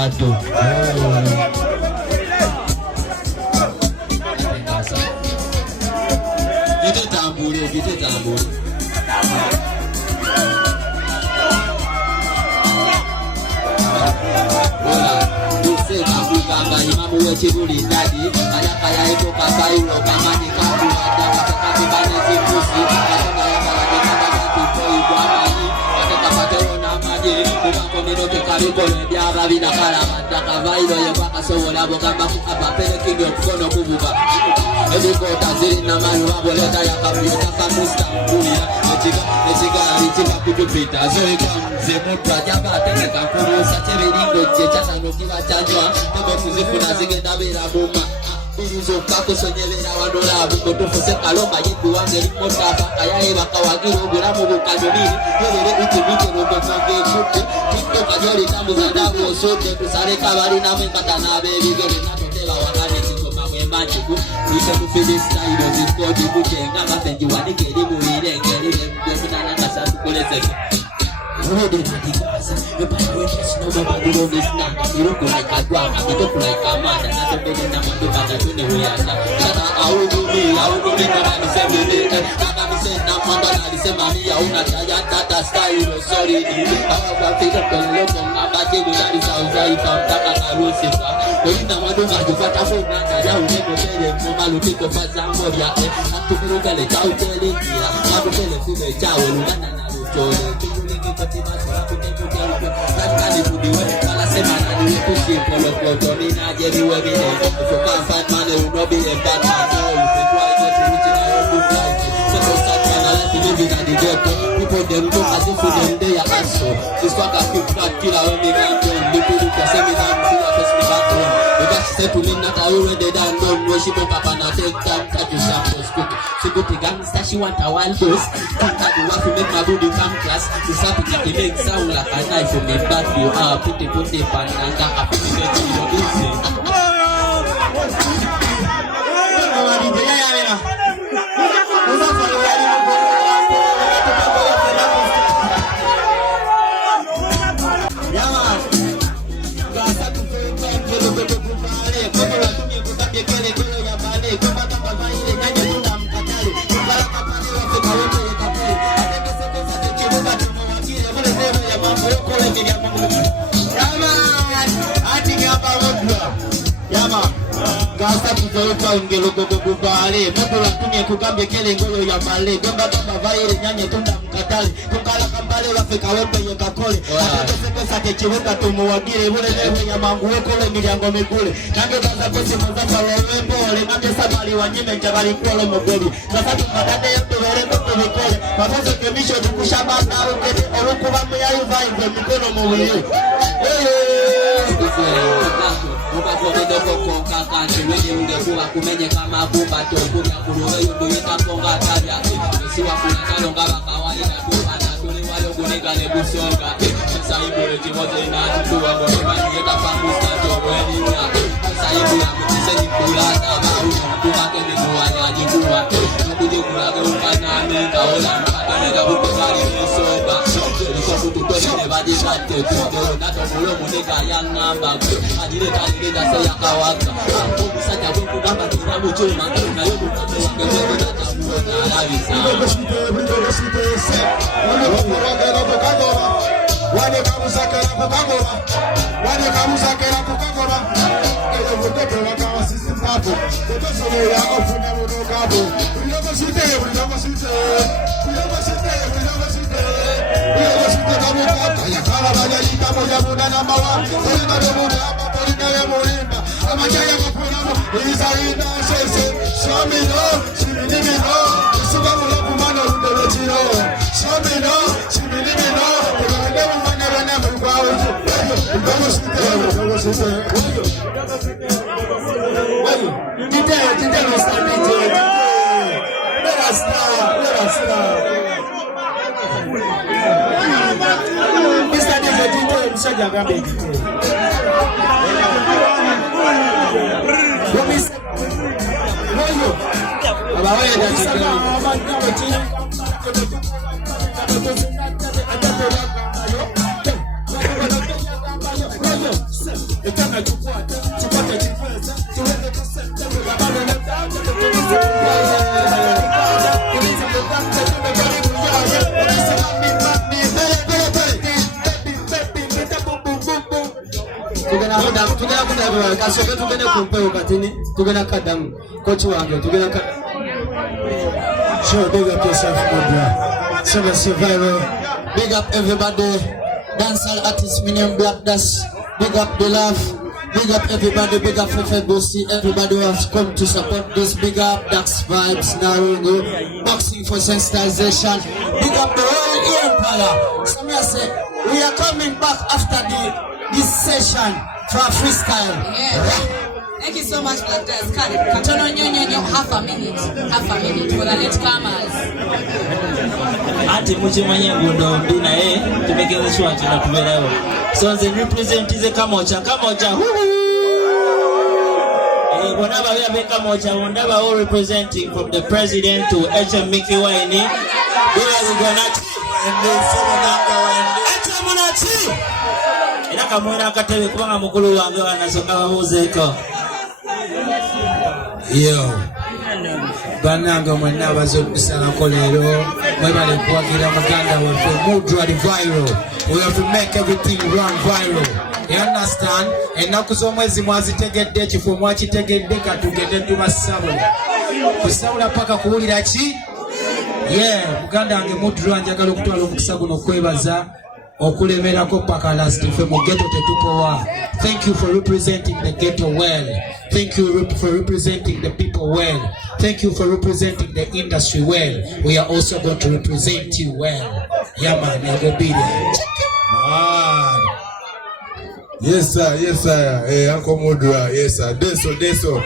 bato. Gite tambule. Kamba imamu wechibuli ndadi ayakaya eko kasairo kamani kabu ataka bane zipusi ataka yakala nekabati koi gwamani ataka patero na maji kubako minoke kariko nebyaba binakala ataka vairo yebaka sowola bokamba kukapa pele kinyo kukono kubuka Edikota ziri na manu waboleta yakabuyota kamusta mbulia Echiga alichika kutupita zoe kamze mutu ajaba ateneka kurusa Cheviringo chechana nukiwa chanjwa Nebo kuzifuna zigenda bila muma Uruzo kako sonyelera wandola Bungo tufuse kaloma yiku wangeri motafa Ayaye baka wagiru guramu bukanonini Yelere utimike rogo zonge kutu Tiko kajori tamu zandabu osote Kusare kabari na mwekata na bebi Gere na totela wangane Magiku, wisha kufilista ilo zikodi kujenga mafenji wanikeri muirengeri mjomina kasa tukulezeke Rode nadikaza, yopaya wendesi noba maduro nisnanga Miruku laikadwanga, mitoku laikamanda Natobele na manduka katune huyasa Kata aunumi kama nisemele Kama nisena mamba na nisema miya unataya tata style sorry Awa wafika kwenye ngabati Mudari sauza ikamtaka karusifa Koina madunga jufata funa Kaya uneko pele moma lutiko faza moria Atumiruka le chau tele kia Mabu pele fume chawe lugana na luchole Tukuliki kotima sura kuteputia uko Katkani kudiwe Kala semana niwe kushi Polo kloto nina jeriwe mine Ufoka fan mane unobi embat Mane Ufekwa ikote uchina yoku fly Seko start mana life living at the ghetto People them do as if them they are aso This one got keep not killer when they come down Lipu luka seminar Fila first me back home Because she said to me not already done done When she go papa now take time Touch your samples cook She go to gangster she want a wild dose Think that you want to make my booty come class She start to make it make sound like a knife from the back you are Put the pananga I put the get you know easy Gasa kuzoka ungelo kubale Motola kumye kugambye kele ngolo ya male Gomba kamba vaire nyanye tunda mkatale Kukala kambale wafika wembe ye kakole Atake sake chiweka tumuwagire Ule lewe ya mangu wekole miliango migule Nange baza kosi mazapa wembole Nange sabali wanyime njabali kolo mobeli Zafatu madade yembe werembe kubikole Mafazo kemisho dukushabata Ukete orukuwa myayu vaimbe mikono mwili Kakante wenye ungekuwa kumenye kama kumba tokuja kuruwe yuduyita konga taja Siwa kuna kalonga wakawaida tuwana tuli wayo kunika nebusonga Sasa ibu ejimoze inatuwa Gomeba niyeta pangusta jogweni nga Sasa ibu ya mutise nikula Taba uja mtumake mikuwa nyajikuwa Nukuje kulage ukanani Kaola mkakanega bukuzari nisoba Niko kutukwe nebadi kate Tudeo nato mulo munika ya ngamba Ajire kanile jase ya kawaka Musanya wengu gamba kinamu chuma Na yobu kame wake wengu na tamu na alawisa Wane kamusakera kukangora Ele vutepe wakawa sisi mnapo Kutosole yako funya muno kapo Ulioko shite kamu kata Yakala bajalika moja muda namba wa Polina remuda ama polina remurimba Amajaya kapunamo Izaina sese Shamino, shiminimino Isuga mula kumano udewechino Shamino, shiminimino Udewende mumanya rene mkwa uju Udogo shite Tite no stabilite Let us start Mr. David Mshaja Gambe Abawe Alright, kaso tugenda kumpeo katini, tugenda kadamu. Coach wange, tugenda kadamu. Sure, big up yourself, Mudra. So viral. Big up everybody. Dancehall artist, my name Black Dash. Big up the love. Big up everybody. Big up Fefe Bossy. Everybody who has come to support this. Big up Dax Vibes, Narugo, Boxing for Sensitization. Big up the whole Empire. Somebody say, we are coming back after this session for a freestyle. Yeah. Thank you so much, Black Dash. Katono nyonyo half a minute for the latecomers. Ati mchimanye ngundo ndina tumekeza shwa tunatubelewa. So the represent is a kamocha. Whenever we have a kamocha, whenever all representing from the president to HM Mickey Wine, we are gonna ina kamwena katebe kubanga mukulu wange wanasoka wabuzeko. Yo, bananga mwana bazobisana kolero mwebale kuwagira muganda wefe Mudra viral. We have to make everything run viral. You understand? Enaku z'omwezi mwazitegedde ekifo mwakitegedde katugende tubasabula. Kusabula paka kuwulira ki? Yeah, muganda wange Mudra njagala okutwala omukisa guno okwebaza okulemerako paka last ife mu ghetto tetukowa. Thank you for representing the ghetto well. Thank you for representing the people well. Thank you for representing the industry well. We are also going to represent you well. Yeah man, you'll be there. Man. Yes sir. Uncle Mudra, yes sir. Deso.